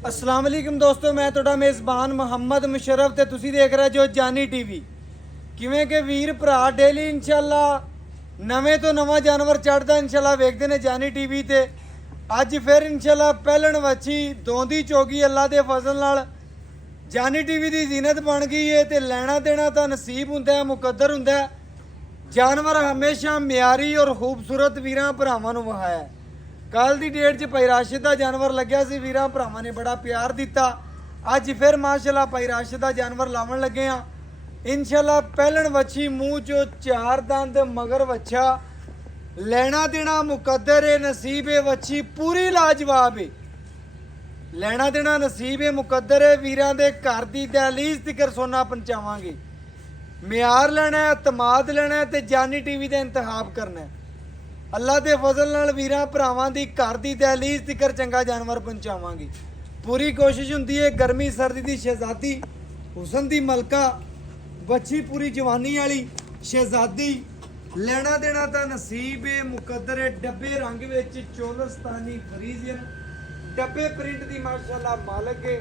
अस्सलाम वालेकुम दोस्तों, मैं ਤੁਹਾਡਾ ਮੇਜ਼ਬਾਨ ਮੁਹੰਮਦ ਮੁਸ਼ਰਫ ਤੇ ਤੁਸੀਂ ਦੇਖ ਰਹੇ ਜੋ ਜਾਨੀ ਟੀਵੀ। ਕਿਵੇਂ ਕਿ ਵੀਰ ਭਰਾ ਡੇਲੀ ਇਨਸ਼ਾਅੱਲਾ ਨਵੇਂ ਤੋਂ ਨਵਾਂ ਜਾਨਵਰ ਚੜਦਾ ਇਨਸ਼ਾਅੱਲਾ ਵੇਖਦੇ ਨੇ ਜਾਨੀ ਟੀਵੀ ਤੇ। ਅੱਜ ਫਿਰ ਇਨਸ਼ਾਅੱਲਾ ਪਹਿਲਣ ਵੱਛੀ ਦੋਂਦੀ ਚੋਗੀ ਅੱਲਾ ਦੇ ਫਜ਼ਲ ਨਾਲ ਜਾਨੀ ਟੀਵੀ ਦੀ ਜ਼ੀਨਤ ਬਣ ਗਈ ਹੈ ਤੇ ਲੈਣਾ ਦੇਣਾ ਤਾਂ ਨਸੀਬ ਹੁੰਦਾ ਹੈ, ਮੁਕੱਦਰ ਹੁੰਦਾ ਹੈ। ਜਾਨਵਰ ਹਮੇਸ਼ਾ ਮਿਆਰੀ ਔਰ ਖੂਬਸੂਰਤ ਵੀਰਾਂ ਭਰਾਵਾਂ ਨੂੰ ਵਹਾਇਆ। ਕੱਲ ਦੀ ਡੇਟ 'ਚ ਭਾਈ ਰਾਸ਼ਿਦ ਦਾ ਜਾਨਵਰ ਲੱਗਿਆ ਸੀ, ਵੀਰਾਂ ਭਰਾਵਾਂ ਨੇ ਬੜਾ ਪਿਆਰ ਦਿੱਤਾ। ਅੱਜ ਫਿਰ ਮਾਸ਼ਾਅੱਲਾ ਭਾਈ ਰਾਸ਼ਿਦ ਦਾ ਜਾਨਵਰ ਲਾਉਣ ਲੱਗੇ ਆ ਇਨਸ਼ਾਅੱਲਾ। ਪਹਿਲਣ ਵੱਛੀ ਮੂੰਹ 'ਚੋਂ ਚਾਰ ਦੰਦ ਮਗਰ ਵੱਛਾ, ਲੈਣਾ ਦੇਣਾ ਮੁਕੱਦਰ ਹੈ, ਨਸੀਬ ਹੈ। ਵੱਛੀ ਪੂਰੀ ਲਾਜਵਾਬ ਹੈ, ਲੈਣਾ ਦੇਣਾ ਨਸੀਬ ਹੈ, ਮੁਕੱਦਰ ਹੈ। ਵੀਰਾਂ ਦੇ ਘਰ ਦੀ ਦਹਲੀਜ਼ ਤਿਕਰ ਸੋਨਾ ਪਹੁੰਚਾਵਾਂਗੇ। ਮਿਆਰ ਲੈਣਾ ਹੈ, ਇਤਮਾਦ ਲੈਣਾ ਹੈ ਤੇ ਜਾਨੀ ਟੀਵੀ ਦਾ ਇੰਤਖਾਬ ਕਰਨਾ ਹੈ। ਅੱਲਾ ਦੇ ਫਜ਼ਲ ਨਾਲ ਵੀਰਾਂ ਭਰਾਵਾਂ ਦੀ ਘਰ ਦੀ ਦਹਲੀਜ਼ ਤਿਕਰ ਚੰਗਾ ਜਾਨਵਰ ਪਹੁੰਚਾਵਾਂਗੇ। ਪੂਰੀ ਕੋਸ਼ਿਸ਼ ਹੁੰਦੀ ਹੈ। ਗਰਮੀ ਸਰਦੀ ਦੀ ਸ਼ਹਿਜ਼ਾਦੀ, ਹੁਸਨ ਦੀ ਮਲਕਾ ਬੱਚੀ, ਪੂਰੀ ਜਵਾਨੀ ਵਾਲੀ ਸ਼ਹਿਜ਼ਾਦੀ। ਲੈਣਾ ਦੇਣਾ ਤਾਂ ਨਸੀਬ ਹੈ, ਮੁਕੱਦਰ ਹੈ। ਡੱਬੇ ਰੰਗ ਵਿੱਚ ਚੋਲਸਤਾਨੀ ਫਰੀਜ਼ੀਅਨ ਡੱਬੇ ਪ੍ਰਿੰਟ ਦੀ ਮਾਸ਼ਾਅੱਲਾ ਮਾਲਕ ਹੈ।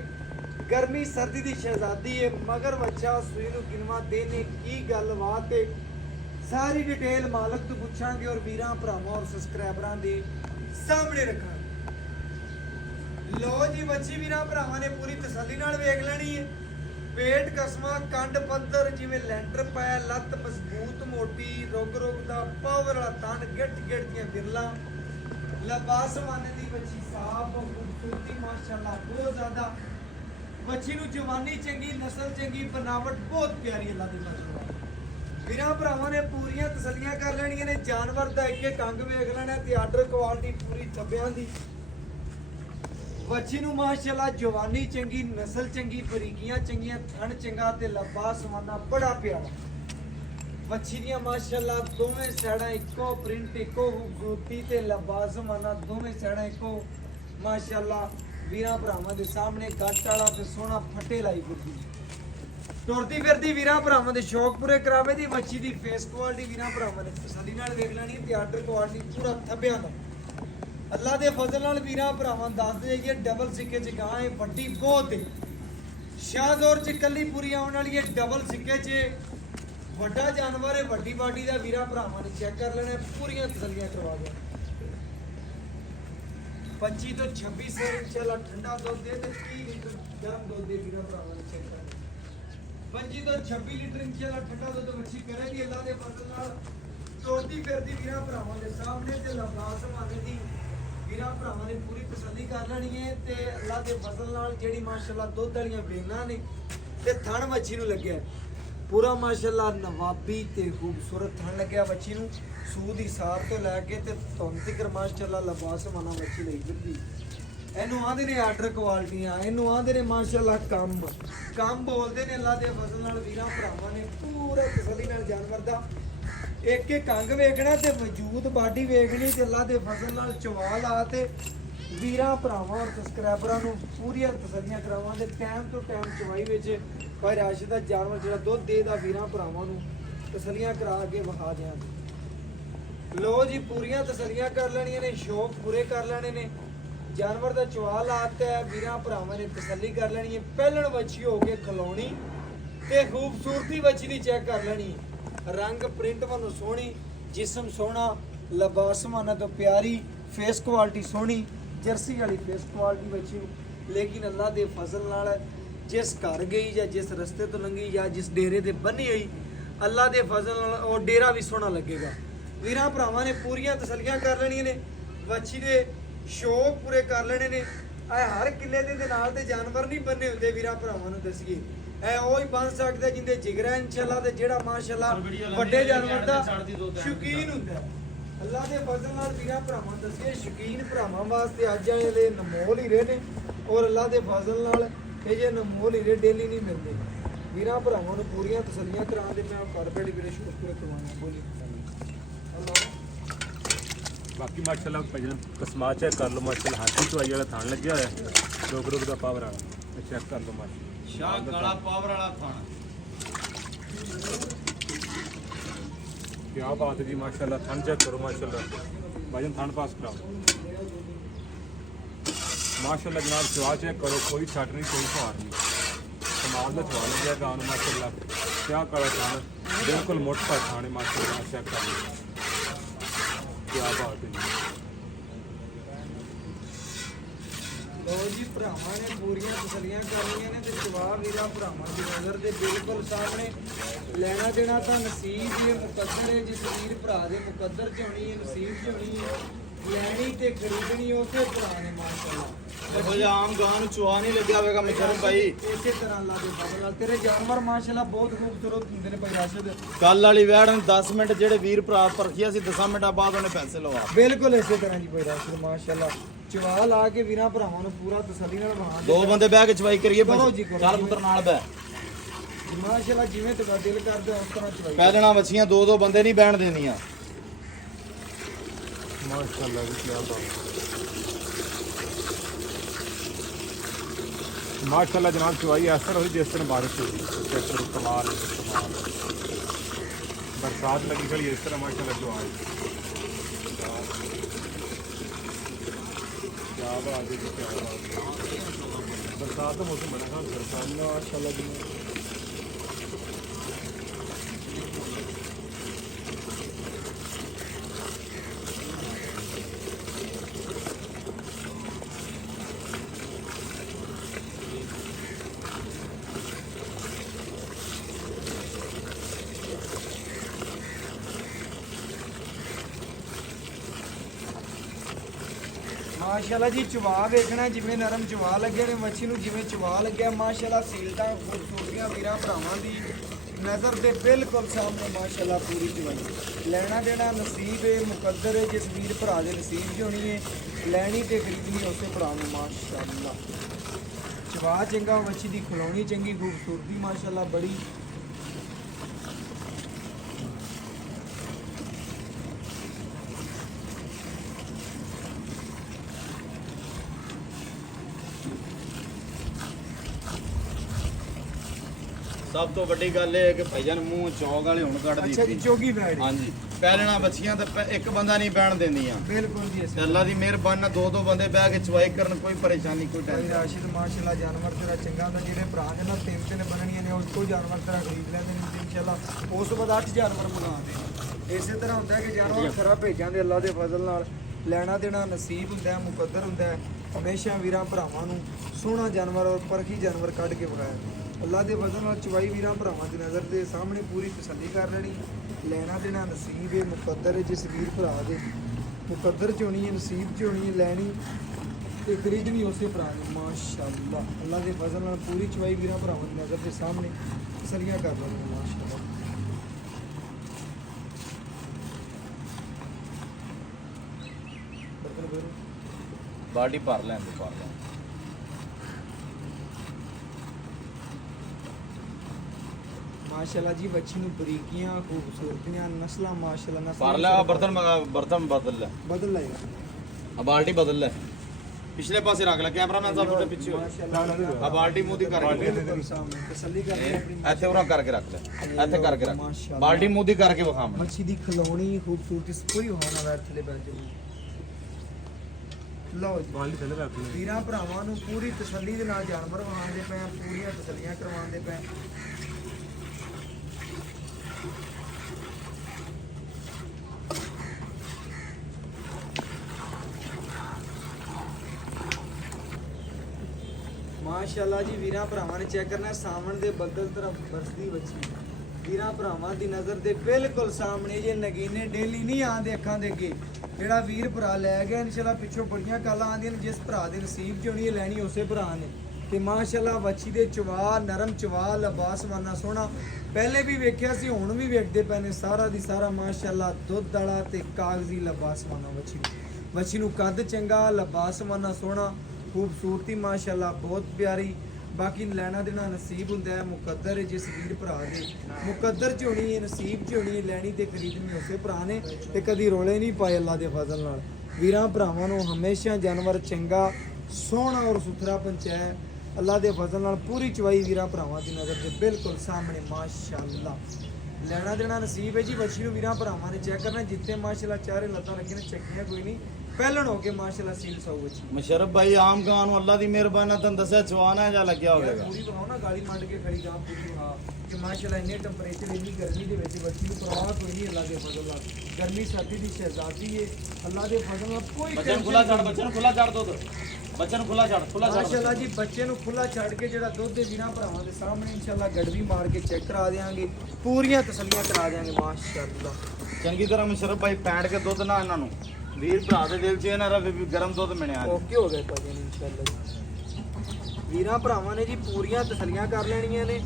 ਗਰਮੀ ਸਰਦੀ ਦੀ ਸ਼ਹਿਜ਼ਾਦੀ ਹੈ। ਮਗਰ ਬੱਚਾ ਸੂਈ ਨੂੰ ਕਿਨਵਾ ਦੇਣੇ ਕੀ ਗੱਲਬਾਤ ਹੈ, ਸਾਰੀ डिटेल मालक तो पूछांगे और वीर भरावां और सबसक्राइबरां दे सामने रखांगे। लो जी बच्ची वीर भरावां ने पूरी तसल्ली नाल वेख लेनी है। पेट कसमा, कंड पत्थर जिवें लैंटर पाया, लत्त मजबूत मोटी, रुग दा पावर वाला तन, गिट दियां बिरला, लिबास माने दी बच्ची साफ खूबसूरती माशाअल्लाह बहुत ज्यादा। बच्ची नूं जवानी चंगी, नस्ल चंगी, बनावट बहुत प्यारी अल्लाह दी माशाअल्लाह। ਵੀਰਾਂ ਭਰਾਵਾਂ ਨੇ ਪੂਰੀਆਂ ਤਸੱਲੀਆਂ ਕਰ ਲੈਣੀਆਂ ਨੇ। ਜਾਨਵਰ ਦਾ ਇੱਕ ਇੱਕ ਅੰਗ ਵੇਖ ਲੈਣਾ ਤੇ ਆਰਡਰ ਕੁਆਲਿਟੀ ਪੂਰੀ ਥੱਬਿਆਂ ਦੀ। ਬੱਚੀ ਨੂੰ ਮਾਸ਼ਾਅੱਲਾ ਜਵਾਨੀ ਚੰਗੀ, ਨਸਲ ਚੰਗੀ, ਬਰੀਕੀਆਂ ਚੰਗੀਆਂ, ਥਣ ਚੰਗਾ ਤੇ ਲੱਬਾ ਸਮਾਨਾ ਬੜਾ ਪਿਆਰਾ। ਬੱਚੀ ਦੀਆਂ ਮਾਸ਼ਾਅੱਲਾ ਦੋਵੇਂ ਸਾਈਡਾਂ ਇੱਕੋ ਪ੍ਰਿੰਟ, ਇੱਕੋ ਖੂਬਸੂਰਤੀ ਤੇ ਲੱਬਾ ਸਮਾਨਾ ਦੋਵੇਂ ਸਾਈਡਾਂ ਇੱਕੋ ਮਾਸ਼ਾਅੱਲਾ। ਵੀਰਾਂ ਭਰਾਵਾਂ ਦੇ ਸਾਹਮਣੇ ਗੱਟ ਵਾਲਾ ਤੇ ਸੋਹਣਾ ਫੱਟੇ ਲਾਈ ਫਿਰਦੀ। ਤੁਰਦੀ ਫਿਰਦੀ ਵੀਰਾਂ ਭਰਾਵਾਂ ਦੇ ਸ਼ੌਕ ਪੂਰੇ ਕਰਾਵੇ ਦੀ ਬੱਚੀ ਦੀ ਫੇਸ ਕੁਆਲਿਟੀ ਵੀਰਾਂ ਭਰਾਵਾਂ ਨੇ ਤਸੱਲੀ ਨਾਲ ਵੇਖ ਲੈਣੀ ਤੇ ਆਰਡਰ ਕੁਆਲਿਟੀ ਪੂਰਾ ਥੱਬਿਆਂ ਦਾ। ਅੱਲਾ ਦੇ ਫਜ਼ਲ ਨਾਲ ਵੀਰਾਂ ਭਰਾਵਾਂ ਦੱਸਦੇ ਜਾਈਏ ਡਬਲ ਸਿੱਕੇ 'ਚ ਗਾਂ ਹੈ, ਵੱਡੀ ਬਹੁਤ ਹੈ। ਸ਼ਾਹਜ਼ੋਰ 'ਚ ਕੱਲੀ ਪੂਰੀ ਆਉਣ ਵਾਲੀ ਹੈ। ਡਬਲ ਸਿੱਕੇ 'ਚ ਵੱਡਾ ਜਾਨਵਰ ਹੈ, ਵੱਡੀ ਬਾਡੀ ਦਾ। ਵੀਰਾਂ ਭਰਾਵਾਂ ਨੇ ਚੈੱਕ ਕਰ ਲੈਣਾ, ਪੂਰੀਆਂ ਤਸੱਲੀਆਂ ਕਰਵਾ ਦਿਓ। 25 ਤੋਂ 26 ਸੇਰ ਇਨਸ਼ਾਅੱਲਾ ਠੰਡਾ ਦੁੱਧ ਦੇ ਤੇ 30 ਲੀਟਰ ਗਰਮ ਦੁੱਧ ਦੇ ਵੀਰਾਂ ਭਰਾਵਾਂ ਨੇ ਚੈੱਕ ਕਰ 25 ਤੋਂ 26 ਲੀਟਰ ਇਨਸ਼ਾਅੱਲਾ ਠੰਡਾ ਦੁੱਧ ਬੱਚੀ ਕਰੇਗੀ ਅੱਲਾ ਦੇ ਫਜ਼ਲ ਨਾਲ। ਤੋੜਦੀ ਫਿਰਦੀ ਵੀਰਾਂ ਭਰਾਵਾਂ ਦੇ ਸਾਹਮਣੇ ਤੇ ਲਬਾਸ ਮਾਨੇ ਦੀ ਵੀਰਾਂ ਭਰਾਵਾਂ ਨੇ ਪੂਰੀ ਤਸੱਲੀ ਕਰ ਲੈਣੀ ਹੈ ਤੇ ਅੱਲਾ ਦੇ ਫਜ਼ਲ ਨਾਲ ਜਿਹੜੀ ਮਾਸ਼ਾਅੱਲਾ ਦੁੱਧ ਵਾਲੀਆਂ ਵੇਨਾਂ ਨੇ ਤੇ ਥਣ ਬੱਚੀ ਨੂੰ ਲੱਗਿਆ ਪੂਰਾ ਮਾਸ਼ਾਅੱਲਾ ਨਵਾਬੀ ਤੇ ਖੂਬਸੂਰਤ ਥਣ ਲੱਗਿਆ ਬੱਚੀ ਨੂੰ। ਸੂਹ ਦੀ ਸਾਰ ਤੋਂ ਲੈ ਕੇ ਤੇ ਧੁੰਨ ਤੱਕ ਮਾਸ਼ਾਅੱਲਾ ਲਬਾਸ ਮਾਨਾ ਬੱਚੀ ਲਈ ਫਿਰਦੀ। ਇਹਨੂੰ ਆਂਦੇ ਨੇ ਆਰਡਰ ਕੁਆਲਿਟੀਆਂ, ਇਹਨੂੰ ਆਂਦੇ ਨੇ ਮਾਸ਼ਾਅੱਲਾ ਕੰਮ ਬੋਲਦੇ ਨੇ। ਅੱਲਾ ਦੇ ਫਜ਼ਲ ਨਾਲ ਵੀਰਾਂ ਭਰਾਵਾਂ ਨੇ ਪੂਰਾ ਤਸੱਲੀ ਨਾਲ ਜਾਨਵਰ ਦਾ ਇੱਕ ਇੱਕ ਅੰਗ ਵੇਖਣਾ ਤੇ ਵਜੂਦ ਬਾਡੀ ਵੇਖਣੀ ਤੇ ਅੱਲਾ ਦੇ ਫਜ਼ਲ ਨਾਲ ਚਵਾ ਲਾ ਤੇ ਵੀਰਾਂ ਭਰਾਵਾਂ ਔਰ ਸਬਸਕ੍ਰਾਈਬਰਾਂ ਨੂੰ ਪੂਰੀਆਂ ਤਸੱਲੀਆਂ ਕਰਾਵਾਂਗੇ। ਟਾਈਮ ਤੋਂ ਟਾਈਮ ਚਵਾਈ ਵਿੱਚ ਭਾਈ ਰਾਸ਼ਿਦ ਦਾ ਜਾਨਵਰ ਜਿਹੜਾ ਦੁੱਧ ਦੇ ਦਾ ਵੀਰਾਂ ਭਰਾਵਾਂ ਨੂੰ ਤਸੱਲੀਆਂ ਕਰਾ ਕੇ ਵਿਖਾ ਦਿਆਂਗੇ। ਲੋ ਜੀ ਪੂਰੀਆਂ ਤਸੱਲੀਆਂ ਕਰ ਲੈਣੀਆਂ ਨੇ, ਸ਼ੌਕ ਪੂਰੇ ਕਰ ਲੈਣੇ ਨੇ। ਜਾਨਵਰ ਦਾ ਚਵਾ ਲਾਤਾ ਹੈ, ਵੀਰਾਂ ਭਰਾਵਾਂ ਨੇ ਤਸੱਲੀ ਕਰ ਲੈਣੀ ਹੈ। ਪਹਿਲਣ ਵੱਛੀ ਹੋ ਕੇ ਖਲੋਣੀ ਤੇ ਖੂਬਸੂਰਤੀ ਵੱਛੀ ਦੀ ਚੈੱਕ ਕਰ ਲੈਣੀ ਹੈ। ਰੰਗ ਪ੍ਰਿੰਟ ਵਾਂਗੂ ਸੋਹਣੀ, ਜਿਸਮ ਸੋਹਣਾ, ਲਿਬਾਸ ਮਾਨਾ ਤੋਂ ਪਿਆਰੀ, ਫੇਸ ਕੁਆਲਿਟੀ ਸੋਹਣੀ, ਜਰਸੀ ਵਾਲੀ ਫੇਸ ਕੁਆਲਿਟੀ ਵੱਛੀ। ਲੇਕਿਨ ਅੱਲਾ ਦੇ ਫਜ਼ਲ ਨਾਲ ਜਿਸ ਘਰ ਗਈ ਜਾਂ ਜਿਸ ਰਸਤੇ ਤੋਂ ਲੰਘੀ ਜਾਂ ਜਿਸ ਡੇਰੇ ਤੇ ਬੰਨੀ ਹੋਈ, ਅੱਲਾ ਦੇ ਫਜ਼ਲ ਨਾਲ ਉਹ ਡੇਰਾ ਵੀ ਸੋਹਣਾ ਲੱਗੇਗਾ। ਵੀਰਾਂ ਭਰਾਵਾਂ ਨੇ ਪੂਰੀਆਂ ਤਸੱਲੀਆਂ ਕਰ ਲੈਣੀਆਂ ਨੇ, ਵੱਛੀ ਦੇ ਸ਼ੌਕ ਪੂਰੇ ਕਰ ਲੈਣੇ ਨੇ। ਇਹ ਹਰ ਕਿੱਲੇ ਦੇ ਨਾਲ ਤੇ ਜਾਨਵਰ ਨਹੀਂ ਬੰਨੇ ਹੁੰਦੇ ਵੀਰਾਂ ਭਰਾਵਾਂ ਨੂੰ ਦੱਸੀਏ। ਇਹ ਉਹ ਹੀ ਬਣ ਸਕਦਾ ਜਿੰਦੇ ਜਿਗਰਾ ਇਨਸ਼ਾਅੱਲਾ ਤੇ ਜਿਹੜਾ ਮਾਸ਼ਾਅੱਲਾ ਵੱਡੇ ਜਾਨਵਰ ਦਾ ਸ਼ੌਕੀਨ ਹੁੰਦਾ। ਅੱਲਾ ਦੇ ਫਜ਼ਲ ਨਾਲ ਵੀਰਾਂ ਭਰਾਵਾਂ ਦੱਸੀਏ ਸ਼ੌਕੀਨ ਭਰਾਵਾਂ ਵਾਸਤੇ ਅੱਜ ਵਾਲੇ ਨਮੋਲ ਹੀ ਰਹੇ ਨੇ ਔਰ ਅੱਲਾ ਦੇ ਫਜ਼ਲ ਨਾਲ ਇਹ ਜੇ ਨਮੋਲ ਹੀ ਡੇਲੀ ਨਹੀਂ ਮਿਲਦੇ। ਵੀਰਾਂ ਭਰਾਵਾਂ ਨੂੰ ਪੂਰੀਆਂ ਤਸੱਲੀਆਂ ਕਰਾਂ ਦੇ ਮੈਂ ਘਰ ਬੈਠੇ ਵੀਰੇ ਸ਼ੌਕ ਪੂਰੇ ਕਰਵਾਉਣਾ ਬੋਲੀ ਅੱਲਾ। ਬਾਕੀ ਮਾਸ਼ਾਅੱਲਾ ਭਜਨ ਕਸਮਾ ਚੈੱਕ ਕਰ ਲਓ ਮਾਸ਼ਾਅੱਲਾ। ਹਾਥੀ ਚਵਾਈ ਵਾਲਾ ਥਾਣ ਲੱਗਿਆ ਹੋਇਆ, ਰੋਗ ਦਾ ਪਾਵਰ ਵਾਲਾ ਚੈੱਕ ਕਰ ਲਓ ਮਾਸ਼ਾਅੱਲਾ। ਸ਼ਾਹ ਕਾਲਾ ਪਾਵਰ ਵਾਲਾ ਥਾਣ क्या बात है जी माशाल्लाह। थन चेक करो माशाल्लाह, भाईजान थन पास कराओ। ਮਾਸ਼ਾਅੱਲਾ ਜਨਾਬ ਚਵਾ ਚੈੱਕ ਕਰੋ, ਕੋਈ ਛੱਟ ਨਹੀਂ, ਕੋਈ ਭਾਰ ਨਹੀਂ, ਕਮਾਲ ਦਾ ਚਵਾ ਲੱਗਿਆ ਗਾਂ ਨੂੰ ਮਾਸ਼ਾਅੱਲਾ। ਕਿਆ ਕਾਲਾ ਥਾਣ, ਬਿਲਕੁਲ ਮੋਟਾ ਥਾਣ ਹੈ ਮਾਸ਼ਾਅੱਲਾ, ਚੈੱਕ ਕਰ ਲਓ ਕਿਆ ਬਾਤ ਹੈ। ਲੋ ਜੀ ਭਰਾਵਾਂ ਨੇ ਪੂਰੀਆਂ ਤਸੱਲੀਆਂ ਕਰਨੀਆਂ ਨੇ ਤੇ ਜਵਾਬ ਵੀਰਾ ਭਰਾਵਾਂ ਦੀ ਨਜ਼ਰ ਦੇ ਬਿਲਕੁਲ ਸਾਹਮਣੇ। ਲੈਣਾ ਦੇਣਾ ਤਾਂ ਨਸੀਬ ਹੀ ਮੁਕੱਦਰ ਹੈ, ਜਿਸ ਵੀਰ ਭਰਾ ਦੇ ਮੁਕੱਦਰ ਚ ਹੋਣੀ ਹੈ, ਨਸੀਬ ਚ ਹੋਣੀ ਹੈ। ਲੈਣੀ ਤੇ ਖਰੀਦਣੀ ਉਸੇ ਭਰਾ ਨੇ ਮਾਸ਼ਾਅੱਲਾ। ਦੇਖੋ ਜੀ ਆਮ ਗਾਂ ਨੂੰ ਚੁਆ ਨਹੀਂ ਲੱਗਿਆ ਹੋਵੇਗਾ ਮਿਸ਼ਰਮ ਭਾਈ। ਇਸੇ ਤਰ੍ਹਾਂ ਅੱਲਾ ਦੇ ਫਜ਼ਲ ਨਾਲ ਤੇਰੇ ਜਾਨਵਰ ਮਾਸ਼ਾਅੱਲਾ ਬਹੁਤ ਖੂਬਸੂਰਤ ਹੁੰਦੇ ਨੇ ਭਾਈ ਰਾਸ਼ਿਦ। ਕੱਲ ਵਾਲੀ ਵੈੜ ਨੂੰ 10 ਮਿੰਟ ਜਿਹੜੇ ਵੀਰ ਭਰਾ ਪਰਖਿਆ ਸੀ 10 ਮਿੰਟਾਂ ਬਾਅਦ ਉਹਨੇ ਪੈਸੇ ਲਵਾ। ਬਿਲਕੁਲ ਇਸੇ ਤਰ੍ਹਾਂ ਜੀ ਭਾਈ ਰਾਸ਼ਿਦ ਮਾਸ਼ਾਅੱਲਾ। ਚਵਾ ਲਾ ਕੇ ਵੀਰਾਂ ਭਰਾਵਾਂ ਨੂੰ ਪੂਰਾ ਤਸੱਲੀ ਨਾਲ ਬਣਾ ਦੋ ਬੰਦੇ ਬਹਿ ਕੇ ਚਵਾਈ ਕਰੀਏ ਕਰੋ ਜੀ, ਕਰੋ। ਚੱਲ ਪੁੱਤਰ ਨਾਲ ਬਹਿ। ਮਾਸ਼ਾਅੱਲਾ ਜਿਵੇਂ ਤੁਹਾਡਾ ਦਿਲ ਕਰਦਾ ਉਸ ਤਰ੍ਹਾਂ ਚਵਾਈ ਕਹਿ ਦੇਣਾ ਵੱਛੀਆਂ ਦੋ ਦੋ ਬੰਦੇ ਨਹੀਂ ਬਹਿਣ ਦੇਣੀਆਂ। ਮਾਸ਼ਾਅੱਲਾ ਜੀ ਕਿਆ ਬਾਤ, ਮਾਸ਼ਾਅੱਲਾ ਜਨਾਬ ਚਵਾਈ ਇਸ ਤਰ੍ਹਾਂ ਹੋਈ ਜਿਸ ਤਰ੍ਹਾਂ ਬਾਰਿਸ਼ ਹੋਈ। ਚੈੱਕ ਕਰੋ ਕਮਾਲ ਕਮਾਲ, ਬਰਸਾਤ ਲੱਗੀ ਖੜੀ ਇਸ ਤਰ੍ਹਾਂ ਮਾਸ਼ਾਅੱਲਾ ਚਵਾਈ। क्या बात है जी, क्या बात है। बरसात का मौसम बना था, बरसात माशाअल्लाह जी। ਮਾਸ਼ਾਅੱਲਾ ਜੀ ਚਵਾ ਵੇਖਣਾ ਜਿਵੇਂ ਨਰਮ ਚਵਾ ਲੱਗੇ ਨੇ, ਮੱਛੀ ਨੂੰ ਜਿਵੇਂ ਚਵਾ ਲੱਗਿਆ ਮਾਸ਼ਾਅੱਲਾ। ਸੀਲਟਾਂ ਖੂਬਸੂਰਤੀਆਂ ਵੀਰਾਂ ਭਰਾਵਾਂ ਦੀ ਨਜ਼ਰ ਦੇ ਬਿਲਕੁਲ ਸਾਹਮਣੇ ਮਾਸ਼ਾਅੱਲਾ ਪੂਰੀ ਚਵਾਈ। ਲੈਣਾ ਦੇਣਾ ਨਸੀਬ ਹੈ ਮੁਕੱਦਰ ਹੈ, ਜਿਸ ਵੀਰ ਭਰਾ ਦੇ ਨਸੀਬ 'ਚ ਹੋਣੀ ਹੈ। ਲੈਣੀ ਤੇ ਖਰੀਦਣੀ ਉਸੇ ਭਰਾ ਨੂੰ ਮਾਸ਼ਾਅੱਲਾ। ਚਵਾ ਚੰਗਾ, ਮੱਛੀ ਦੀ ਖਲੋਣੀ ਚੰਗੀ, ਖੂਬਸੂਰਤੀ ਮਾਸ਼ਾਅੱਲਾ ਬੜੀ। ਸਭ ਤੋਂ ਵੱਡੀ ਗੱਲ ਇਹ ਹੈ ਕਿ ਭਾਈਜਾਨ ਮੂੰਹ ਚੌਕ ਵਾਲੇ ਹੁਣ ਕੱਢ ਅੱਛਾ ਜੀ, ਦਿੱਤੀ। ਚੋਗੀ ਬੈਠ ਹਾਂਜੀ ਪਹਿਲਣਾ ਬੱਚੀਆਂ ਤਾਂ ਇੱਕ ਬੰਦਾ ਨਹੀਂ ਬਹਿਣ ਦਿੰਦੀਆਂ। ਬਿਲਕੁਲ ਜੀ। ਤੇ ਅੱਲਾ ਦੀ ਮਿਹਰਬਾਨੀ ਨਾਲ ਦੋ ਦੋ ਬੰਦੇ ਬਹਿ ਕੇ ਚਵਾਈ ਕਰਨ, ਕੋਈ ਪਰੇਸ਼ਾਨੀ ਕੋਈ ਭਾਈ ਟੈਨਸ਼ਨ। ਰਾਸ਼ਿਦ ਮਾਸ਼ਾਅੱਲਾ ਜਾਨਵਰ ਤੇਰਾ ਚੰਗਾ ਹੁੰਦਾ। ਜਿਹੜੇ ਭਰਾ ਨੇ ਨਾ ਤਿੰਨ ਤਿੰਨ ਬਣਨੀਆਂ ਨੇ, ਉਸ ਤੋਂ ਜਾਨਵਰ ਤੇਰਾ ਖਰੀਦ ਲੈਂਦੇ ਨੇ ਤੇ ਇਨਸ਼ਾਅੱਲਾ ਉਸ ਤੋਂ ਬਾਅਦ 8 ਜਾਨਵਰ ਮੰਗਾਉਂਦੇ। ਇਸੇ ਤਰ੍ਹਾਂ ਹੁੰਦਾ ਹੈ ਕਿ ਜਾਨਵਰ ਖਰਾ ਭੇਜਾਂ ਦੇ ਅੱਲਾ ਦੇ ਫਜ਼ਲ ਨਾਲ। ਲੈਣਾ ਦੇਣਾ ਨਸੀਬ ਹੁੰਦਾ ਹੈ, ਮੁਕੱਦਰ ਹੁੰਦਾ ਹੈ। ਹਮੇਸ਼ਾ ਵੀਰਾਂ ਭਰਾਵਾਂ ਨੂੰ ਸੋਹਣਾ ਜਾਨਵਰ ਔਰ ਪਰਖੀ ਜਾਨਵਰ ਕੱਢ ਕੇ ਵਿਖਾਇਆ। ਅੱਲਾ ਦੇ ਫਜ਼ਲ ਨਾਲ ਚਵਾਈ ਵੀਰਾਂ ਭਰਾਵਾਂ ਦੀ ਨਜ਼ਰ ਦੇ ਸਾਹਮਣੇ ਪੂਰੀ ਤਸੱਲੀ ਕਰ ਲੈਣੀ। ਲੈਣਾ ਦੇਣਾ ਨਸੀਬ ਹੈ ਮੁਕੱਦਰ ਹੈ, ਜਿਸ ਵੀਰ ਭਰਾ ਦੇ ਮੁਕੱਦਰ ਚ ਹੋਣੀ ਹੈ, ਨਸੀਬ ਚ ਹੋਣੀ ਹੈ। ਲੈਣੀ ਤੇ ਖਰੀਦਣੀ ਉਸੇ ਭਰਾ ਨੇ ਮਾਸ਼ਾਅੱਲਾ। ਅੱਲਾ ਦੇ ਫਜ਼ਲ ਨਾਲ ਪੂਰੀ ਚਵਾਈ ਵੀਰਾਂ ਭਰਾਵਾਂ ਦੀ ਨਜ਼ਰ ਦੇ ਸਾਹਮਣੇ ਤਸੱਲੀਆਂ ਕਰ ਲੈਣੀ ਮਾਸ਼ਾਅੱਲਾ। ਬਾਡੀ ਭਰ ਲੈਂਦੇ ਭਰ ਲੈ। ਮਾਸ਼ਾਅੱਲਾ ਜੀ ਬੱਚੀ ਨੂੰ ਬਰੀਕੀਆਂ ਖੂਬਸੂਰਤੀਆਂ ਨਸਲਾਂ ਮਾਸ਼ਾਅੱਲਾ ਨਸਲਾਂ ਭਰ ਲੈ। ਬਰਤਨ ਮੰਗਾ, ਬਰਤਨ ਬਦਲ ਲੈ, ਬਦਲ ਲਾਏਗਾ। ਆ ਬਾਲਟੀ ਬਦਲ ਲੈ। ਪਿਛਲੇ ਪਾਸੇ ਰੱਖ ਲੈ, ਕੈਮਰਾਮੈਨ ਸਾਹਿਬ ਤੁਹਾਡੇ ਪਿੱਛੇ ਹੋ। ਮਾਸ਼ਾਅੱਲਾ ਆ ਬਾਲਟੀ ਮੂੰਹ ਦੀ ਕਰਕੇ ਬਿਲਕੁਲ ਸਾਹਮਣੇ ਤਸੱਲੀ ਕਰ ਲੈ ਆਪਣੀ। ਇੱਥੇ ਉਹਨਾਂ ਕਰਕੇ ਰੱਖ ਲੈ, ਇੱਥੇ ਕਰਕੇ ਰੱਖ। ਬਾਲਟੀ ਮੂੰਹ ਦੀ ਕਰਕੇ ਵਿਖਾ ਮੈਨੂੰ। ਮੱਛੀ ਦੀ ਖਲੋਣੀ ਖੂਬਸੂਰਤੀ ਕੋਈ ਹੋਣਾ ਵੈਰ ਥੱਲੇ ਬੈਠ ਜਾਊ। ਲਓ ਜੀ ਬਾਲੀ ਥੱਲੇ ਰੱਖ ਲੈ। ਵੀਰਾਂ ਭਰਾਵਾਂ ਨੂੰ ਪੂਰੀ ਤਸੱਲੀ ਦੇ ਨਾਲ ਜਾਨਵਰ ਵਹਾਉਂਦੇ ਪਏ ਆ, ਪੂਰੀਆਂ ਤਸੱਲੀਆਂ ਕਰਵਾਉਂਦੇ ਪਏ ਆ। ਮਾਸ਼ਾਅੱਲਾ ਜੀ ਵੀਰਾਂ ਭਰਾਵਾਂ ਨੇ ਚੈੱਕ ਕਰਨਾ ਸਾਵਣ ਦੇ ਬੱਦਲ ਤਰਫ ਬਰਸਦੀ ਬੱਚੀ। ਵੀਰਾਂ ਭਰਾਵਾਂ ਦੀ ਨਜ਼ਰ ਦੇ ਬਿਲਕੁਲ ਸਾਹਮਣੇ ਜੇ ਨਗੀਨੇ ਡੇਲੀ ਨਹੀਂ ਆਉਂਦੇ ਅੱਖਾਂ ਦੇ ਅੱਗੇ। ਜਿਹੜਾ ਵੀਰ ਭਰਾ ਲੈ ਗਿਆ ਇਨਸ਼ਾਅੱਲਾ ਪਿੱਛੋਂ ਬੜੀਆਂ ਕਾਲਾਂ ਆਉਂਦੀਆਂ ਨੇ, ਜਿਸ ਭਰਾ ਦੇ ਨਸੀਬ 'ਚ ਹੋਣੀ ਹੈ ਲੈਣੀ ਉਸੇ ਭਰਾ ਨੇ। ਤੇ ਮਾਸ਼ਾਅੱਲਾ ਬੱਚੀ ਦੇ ਚਵਾ ਨਰਮ ਚਵਾ ਲਿਬਾਸ ਵਾਨਾ ਸੋਹਣਾ ਪਹਿਲੇ ਵੀ ਵੇਖਿਆ ਸੀ, ਹੁਣ ਵੀ ਵੇਖਦੇ ਪਏ ਨੇ। ਸਾਰਾ ਦੀ ਸਾਰਾ ਮਾਸ਼ਾਅੱਲਾ ਦੁੱਧ ਵਾਲਾ ਤੇ ਕਾਗਜ਼ੀ ਲਿਬਾਸ ਵਾਨਾ ਬੱਚੀ ਨੂੰ ਕੱਦ ਚੰਗਾ, ਲਿਬਾਸ ਵਾਨਾ ਸੋਹਣਾ, ਖੂਬਸੂਰਤੀ ਮਾਸ਼ਾਅੱਲਾ ਬਹੁਤ ਪਿਆਰੀ। ਬਾਕੀ ਲੈਣਾ ਦੇਣਾ ਨਸੀਬ ਹੁੰਦਾ ਹੈ ਮੁਕੱਦਰ ਹੈ, ਜਿਸ ਵੀਰ ਭਰਾ ਦੇ ਮੁਕੱਦਰ ਚ ਹੋਣੀ ਹੈ, ਨਸੀਬ ਚ ਹੋਣੀ ਹੈ। ਲੈਣੀ ਤੇ ਖਰੀਦਣੀ ਉਸੇ ਭਰਾ ਨੇ ਤੇ ਕਦੀ ਰੋਲੇ ਨਹੀਂ ਪਾਏ ਅੱਲਾ ਦੇ ਫਜ਼ਲ ਨਾਲ। ਵੀਰਾਂ ਭਰਾਵਾਂ ਨੂੰ ਹਮੇਸ਼ਾ ਜਾਨਵਰ ਚੰਗਾ ਸੋਹਣਾ ਔਰ ਸੁਥਰਾ ਪਹੁੰਚਾਇਆ ਅੱਲਾ ਦੇ ਫਜ਼ਲ ਨਾਲ। ਪੂਰੀ ਚਵਾਈ ਵੀਰਾਂ ਭਰਾਵਾਂ ਦੀ ਨਜ਼ਰ ਦੇ ਬਿਲਕੁਲ ਸਾਹਮਣੇ ਮਾਸ਼ਾਅੱਲਾ। ਲੈਣਾ ਦੇਣਾ ਨਸੀਬ ਹੈ ਜੀ। ਬੱਚੀ ਨੂੰ ਵੀਰਾਂ ਭਰਾਵਾਂ ਨੇ ਚੈੱਕ ਕਰਨਾ, ਜਿੱਥੇ ਮਾਸ਼ਾਅੱਲਾ ਚਾਰੇ ਲੱਤਾਂ ਰੱਖੀਆਂ ਨੇ, ਚੱਕੀਆਂ ਕੋਈ ਨਹੀਂ, ਪਹਿਲਣ ਹੋ ਕੇ ਮਾਸ਼ਾਅੱਲਾ ਸੀਲ ਸੌ ਬੱਚੀ। ਮੁਸ਼ਰਫ ਭਾਈ ਆਮ ਗਾਂ ਨੂੰ ਅੱਲਾ ਦੀ ਮਿਹਰਬਾਨੀ ਨਾਲ ਤੁਹਾਨੂੰ ਦੱਸਿਆ ਚਵਾਨਾ ਜਾਂ ਲੱਗਿਆ ਹੋਵੇਗਾ। ਪੂਰੀ ਬਣਾਓ ਨਾ, ਗਾਲੀ ਮੰਡ ਕੇ ਖੜੀ ਗਾਂ ਪੂਰੀ ਬਣਾ ਕਿ ਮਾਸ਼ਾਅੱਲਾ ਇੰਨੇ ਟੈਂਪਰੇਚਰ, ਇੰਨੀ ਗਰਮੀ ਦੇ ਵਿੱਚ ਬੱਚੀ ਨੂੰ ਪਰਵਾਹ ਕੋਈ ਨਹੀਂ ਅੱਲਾ ਦੇ ਫਜ਼ਲ ਨਾਲ। ਗਰਮੀ ਸਰਦੀ ਦੀ ਸ਼ਹਿਜ਼ਾਦੀ ਹੈ, ਅੱਲਾ ਦੇ ਫਜ਼ਲ ਨਾਲ ਕੋਈ ਬੱਚੇ ਨੂੰ ਖੁੱਲਾ ਛੱਡ, ਬੱਚੇ ਨੂੰ ਖੁੱਲਾ ਛੱਡ ਦੁੱਧ, ਬੱਚੇ ਨੂੰ ਖੁੱਲਾ ਛੱਡ, ਖੁੱਲਾ ਛੱਡ। ਮਾਸ਼ਾਅੱਲਾ ਜੀ ਬੱਚੇ ਨੂੰ ਖੁੱਲਾ ਛੱਡ ਕੇ ਜਿਹੜਾ ਦੁੱਧ ਦੇ ਵੀਰਾਂ ਭਰਾਵਾਂ ਦੇ ਸਾਹਮਣੇ ਇਨਸ਼ਾਅੱਲਾ ਗੜਵੀ ਮਾਰ ਕੇ ਚੈੱਕ ਕਰਾ ਦੇਵਾਂਗੇ, ਪੂਰੀਆਂ ਤਸੱਲੀਆਂ ਕਰਾ ਦੇਵਾਂਗੇ ਮਾਸ਼ਾਅੱਲਾ। ਚੰਗੀ ਤਰ੍ਹਾਂ ਮੁਸ਼ਰਫ ਭਾਈ ਫੈਂਟ ਕੇ ਦੁੱਧ ਨਾ ਇਹਨਾਂ ਨੂੰ ਵੀਰ ਭਰਾ ਦੇ ਦਿਲ 'ਚ ਇਹ ਨਾ ਰਵੇ ਵੀ ਗਰਮ ਦੁੱਧ ਮਿਲਿਆ। ਓਕੇ ਹੋ ਗਏ ਭਾਜੀ ਇਨਸ਼ਾਅੱਲਾ ਜੀ। ਵੀਰਾਂ ਭਰਾਵਾਂ ਨੇ ਜੀ ਪੂਰੀਆਂ ਤਸੱਲੀਆਂ ਕਰ ਲੈਣੀਆਂ ਨੇ।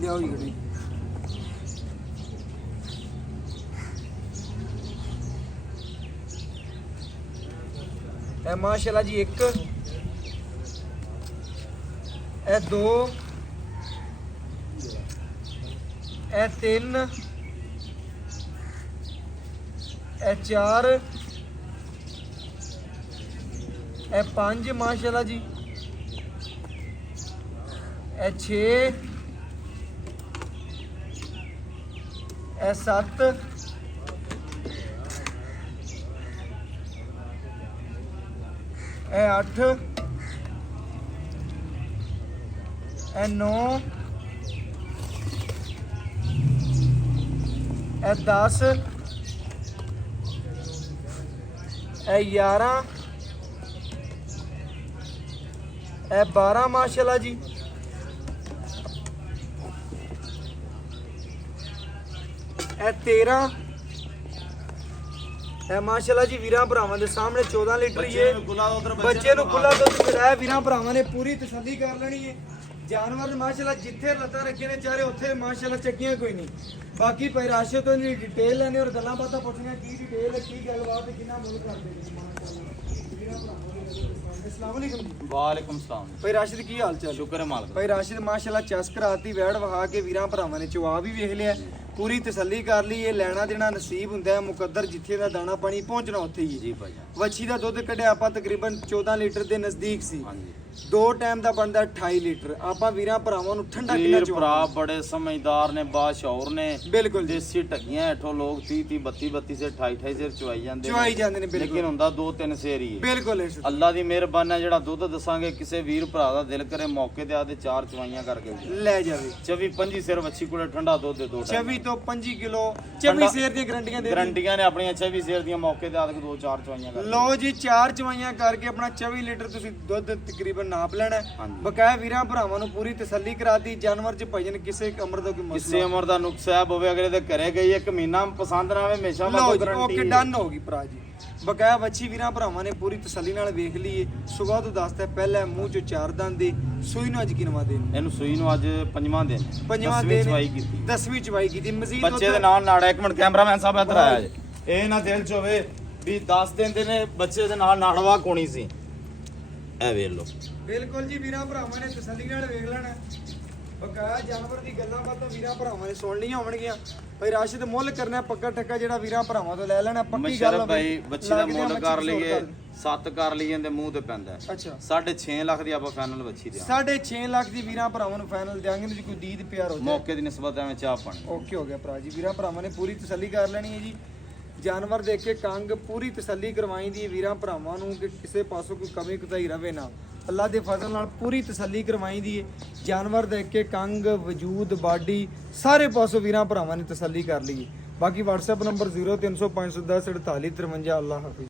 ਲਿਆਓ ਜੀ ਗੱਡੀ। ਇਹ ਮਾਸ਼ਾਅੱਲਾ ਜੀ ਇੱਕ, ਇਹ ਦੋ, ਇਹ ਤਿੰਨ, ਇਹ ਚਾਰ, ਇਹ ਪੰਜ ਮਾਸ਼ਾਅੱਲਾ ਜੀ, ਇਹ 6, ਇਹ 7, ਇਹ 8, ਇਹ 9, ਇਹ 10, ਇਹ 11, ਇਹ 12 ਮਾਸ਼ਾਅੱਲਾ ਜੀ, ਇਹ 13, ਇਹ ਮਾਸ਼ਾਅੱਲਾ ਜੀ ਵੀਰਾਂ ਭਰਾਵਾਂ ਦੇ ਸਾਹਮਣੇ 14 ਲੀਟਰ ਹੀ ਹੈ। ਬੱਚੇ ਨੂੰ ਖੁੱਲਾ ਦੁੱਧ ਪਿਲਾਇਆ ਵੀਰਾਂ ਭਰਾਵਾਂ ਨੇ, ਪੂਰੀ ਤਸੱਲੀ ਕਰ ਲੈਣੀ ਹੈ। ਜਾਨਵਰ ਮਾਸ਼ਾਅੱਲਾ ਜਿੱਥੇ ਲੱਤਾਂ ਰੱਖੀਆਂ ਨੇ ਚਾਰੇ ਉੱਥੇ ਮਾਸ਼ਾਅੱਲਾ ਚੱਕੀਆਂ ਕੋਈ ਨਹੀਂ। ਬਾਕੀ ਪੈਰਾਸ਼ੇ ਤੋਂ ਇਹਦੀ ਡਿਟੇਲ ਲੈਣੇ ਔਰ ਗੱਲਾਂ ਬਾਤਾਂ ਪੁੱਛਣੀਆਂ, ਕੀ ਡਿਟੇਲ ਹੈ, ਕੀ ਗੱਲਬਾਤ ਹੈ, ਕਿੰਨਾ ਮੁੱਲ ਕਰਦੇ ਨੇ ਮਾਸ਼ਾਅੱਲਾ ਵੀਰਾਂ ਭਰਾਵਾਂ ਦੇ। ਅਸਲਾਮ ਵਾਲੇਕੁਮ ਜੀ। ਵਾਲੇਕੁਮ ਸਲਾਮ। ਭਾਈ ਰਾਸ਼ਿਦ ਕੀ ਹਾਲ ਚਾਲ? ਸ਼ੁਕਰ ਹੈ ਮਾਲਕ। ਭਾਈ ਰਾਸ਼ਿਦ ਮਾਸ਼ਾਅੱਲਾ ਚਸ ਕਰਾਤੀ, ਵੈੜ ਵਹਾ ਕੇ ਵੀਰਾਂ ਭਰਾਵਾਂ ਨੇ ਚਵਾ ਵੀ ਵੇਖ ਲਿਆ, ਪੂਰੀ ਤਸੱਲੀ ਕਰ ਲਈ। ਇਹ ਲੈਣਾ ਦੇਣਾ ਨਸੀਬ ਹੁੰਦਾ ਹੈ, ਮੁਕੱਦਰ ਜਿੱਥੇ ਦਾ ਦਾਣਾ ਪਾਣੀ ਪਹੁੰਚਣਾ ਉੱਥੇ ਹੀ। ਜੀ ਭਾਈ। ਵੱਛੀ ਦਾ ਦੁੱਧ ਕੱਢਿਆ ਆਪਾਂ ਤਕਰੀਬਨ 14 ਲੀਟਰ ਦੇ ਨਜ਼ਦੀਕ ਸੀ। ਹਾਂਜੀ। 2 ਟਾਈਮ ਦਾ ਬਣਦਾ 28 ਲੀਟਰ। ਆਪਾਂ ਵੀਰਾਂ ਭਰਾਵਾਂ ਨੂੰ ਠੰਡਾ ਕਿੰਨਾ ਵੀਰ ਚਵਾ ਭਰਾ ਬੜੇ ਸਮਝਦਾਰ ਨੇ, ਬਾਸ਼ੌਰ ਨੇ। ਬਿਲਕੁਲ ਜੀ, ਦੇਸੀ ਢੱਗੀਆਂ ਹੈਠੋਂ ਲੋਕ 30 30 32 32 ਸੇ 28 28 ਸੇ ਚਵਾਈ ਜਾਂਦੇ ਚਵਾਈ ਜਾਂਦੇ ਨੇ। ਲੇਕਿਨ ਬਿਲਕੁਲ ਹੁੰਦਾ 2 3 ਸੇਰ ਹੀ ਹੈ। ਬਿਲਕੁਲ ਇਸ ਅੱਲਾ ਦੀ ਮਿਹਰਬਾਨੀ ਨਾਲ ਜਿਹੜਾ ਦੁੱਧ ਦੱਸਾਂਗੇ, ਕਿਸੇ ਵੀਰ ਭਰਾ ਦਾ ਦਿਲ ਕਰੇ ਮੌਕੇ ਤੇ ਆਦੇ 4 ਚਵਾਈਆਂ ਕਰਕੇ ਲੈ ਜਾਵੇ। 24 25 ਸਿਰ ਵੱਛੀ ਕੋਲੇ ਠੰਡਾ ਦੁੱਧ ਦੇ 2 24 ਤੋਂ 25 ਕਿਲੋ 24 ਸੇਰ ਦੀਆਂ ਗਰੰਟੀਆਂ ਦੇ ਗਰੰਟੀਆਂ ਨੇ ਆਪਣੀਆਂ 24 ਸਿਰ ਦੀਆਂ, ਮੌਕੇ ਤੇ ਆਦੇ 2 4 ਚਵਾਈਆਂ ਕਰਕੇ। ਲਓ ਜੀ 4 ਚਵਾਈਆਂ ਕਰਕੇ ਆਪਣਾ 24 ਲੀਟਰ ਤੁਸੀਂ ਦੁੱਧ ਤਕਰੀਬਨ ਨਾਪ ਲੈਣਾ। ਹਾਂਜੀ। ਬਕਾਇਆ ਵੀਰਾਂ ਭਰਾਵਾਂ ਨੂੰ ਪੂਰੀ ਤਸੱਲੀ ਕਰਾਤੀ। ਜਾਨਵਰ ਚ ਭਜਨ ਕਿਸੇ ਉਮਰ ਦਾ ਕੋਈ ਕਿਸੇ ਮਸਲਾ ਉਮਰ ਦਾ ਨੁਕਸਾਬ ਹੋਵੇ, ਅਗਲੇ ਦੇ ਘਰੇ ਗਈ 1 ਮਹੀਨਾ ਪਸੰਦ ਨਾ ਆਵੇ, ਹਮੇਸ਼ਾ ਲਓ ਵਾਂਗੂ ਜੀ ਗਰੰਟੀ ਓਕੇ ਡਨ ਹੋ ਗਈ ਭਰਾ ਜੀ। ਬਕਾਇਆ ਵੱਛੀ ਵੀਰਾਂ ਭਰਾਵਾਂ ਨੇ ਪੂਰੀ ਤਸੱਲੀ ਨਾਲ ਵੇਖ ਲਈਏ। ਸੁਬਾਹ ਤੋਂ ਦੱਸਦਾ ਪਹਿਲਾਂ ਮੂੰਹ ਚ 4 ਦੰਦ ਦੇ, ਸੂਈ ਨੂੰ ਅੱਜ ਕਿਨਵਾ ਦੇ ਇਹਨੂੰ ਸੂਈ ਨੂੰ ਅੱਜ 5ਵਾਂ ਦਿਨ, 5ਵਾਂ 10ਵੀਂ ਦਿਨ ਚਵਾਈ ਕੀਤੀ। 10ਵੀਂ ਚਵਾਈ ਕੀਤੀ। ਮਜ਼ੀਦ ਬੱਚੇ ਦੇ ਨਾਲ ਨਾੜਾ, 1 ਮਿੰਟ ਕੈਮਰਾਮੈਨ ਸਾਹਿਬ ਇੱਧਰ ਆਇਆ ਜੇ। ਇਹ ਨਾ ਦਿਲ ਚ ਹੋਵੇ ਵੀ 10 ਦਿਨ ਦੇ ਨੇ ਬੱਚੇ ਦੇ ਨਾਲ ਨਾੜਵਾ ਕੋਣੀ ਸੀ। ਇਹ ਵੇਖ ਲਓ। ਬਿਲਕੁਲ ਜੀ ਵੀਰਾਂ ਭਰਾਵਾਂ ਨੇ ਤਸੱਲੀ ਨਾਲ ਵੇਖ ਲੈਣਾ। ਬਕਾਇਆ ਜਾਨਵਰ ਦੀ ਗੱਲਾਂ ਬਾਤਾਂ ਵੀਰਾਂ ਭਰਾਵਾਂ ਨੇ ਸੁਣ ਲਈਆਂ ਹੋਣਗੀਆਂ। ਭਾਈ ਰਾਸ਼ਿਦ ਮੁੱਲ ਕਰਨਾ ਪੱਕਾ ਟੱਕਾ ਜਿਹੜਾ ਵੀਰਾਂ ਭਰਾਵਾਂ ਤੋਂ ਲੈ ਲੈਣਾ, ਪੱਕੀ ਗੱਲ ਮਸ਼ਰਫ ਹੋਵੇ। ਭਾਈ ਬੱਚੇ ਦਾ ਮੁੱਲ ਕਰ ਲਈਏ 7 ਕਰ ਲਈਏ ਤੇ ਮੂੰਹ ਤੇ ਪੈਂਦਾ। ਅੱਛਾ 6.5 ਲੱਖ ਦੀ ਆਪਾਂ ਫਾਈਨਲ ਬੱਚੀ ਦਿਆਂ। 6.5 ਲੱਖ ਦੀ ਵੀਰਾਂ ਭਰਾਵਾਂ ਨੂੰ ਫਾਈਨਲ ਦਿਆਂਗੇ ਜੀ। ਕੋਈ ਦੀਦ ਪਿਆਰ ਹੋ ਜਾਏ ਮੌਕੇ ਦੀ ਨਿਸਬਤ ਐਵੇਂ ਚਾਹ ਪਾਣੀ। ਓਕੇ ਹੋ ਗਿਆ ਭਰਾ ਜੀ। ਵੀਰਾਂ ਭਰਾਵਾਂ ਨੇ ਪੂਰੀ ਤਸੱਲੀ ਕਰ ਲੈਣੀ ਹੈ ਜੀ। ਜਾਨਵਰ ਦੇਖ ਕੇ ਕੰਗ ਪੂਰੀ ਤਸੱਲੀ ਕਰਵਾਈ ਦੀ ਵੀਰਾਂ ਭਰਾਵਾਂ ਨੂੰ ਕਿ ਕਿਸੇ ਪਾਸੋਂ ਕੋਈ ਕਮੀ ਕੁਤਾਈ ਰਵੇ ਨਾ। ਅੱਲਾ ਦੇ ਫਜ਼ਲ ਨਾਲ ਪੂਰੀ ਤਸੱਲੀ ਕਰਵਾਈ ਦੀ ਹੈ। ਜਾਨਵਰ ਦੇਖ ਕੇ ਕੰਗ, ਵਜੂਦ, ਬਾਡੀ ਸਾਰੇ ਪਾਸੋਂ ਵੀਰਾਂ ਭਰਾਵਾਂ ਨੇ ਤਸੱਲੀ ਕਰ ਲਈ। ਬਾਕੀ WhatsApp ਨੰਬਰ 0300 510 4853। ਅੱਲਾ ਹਾਫਿਜ਼।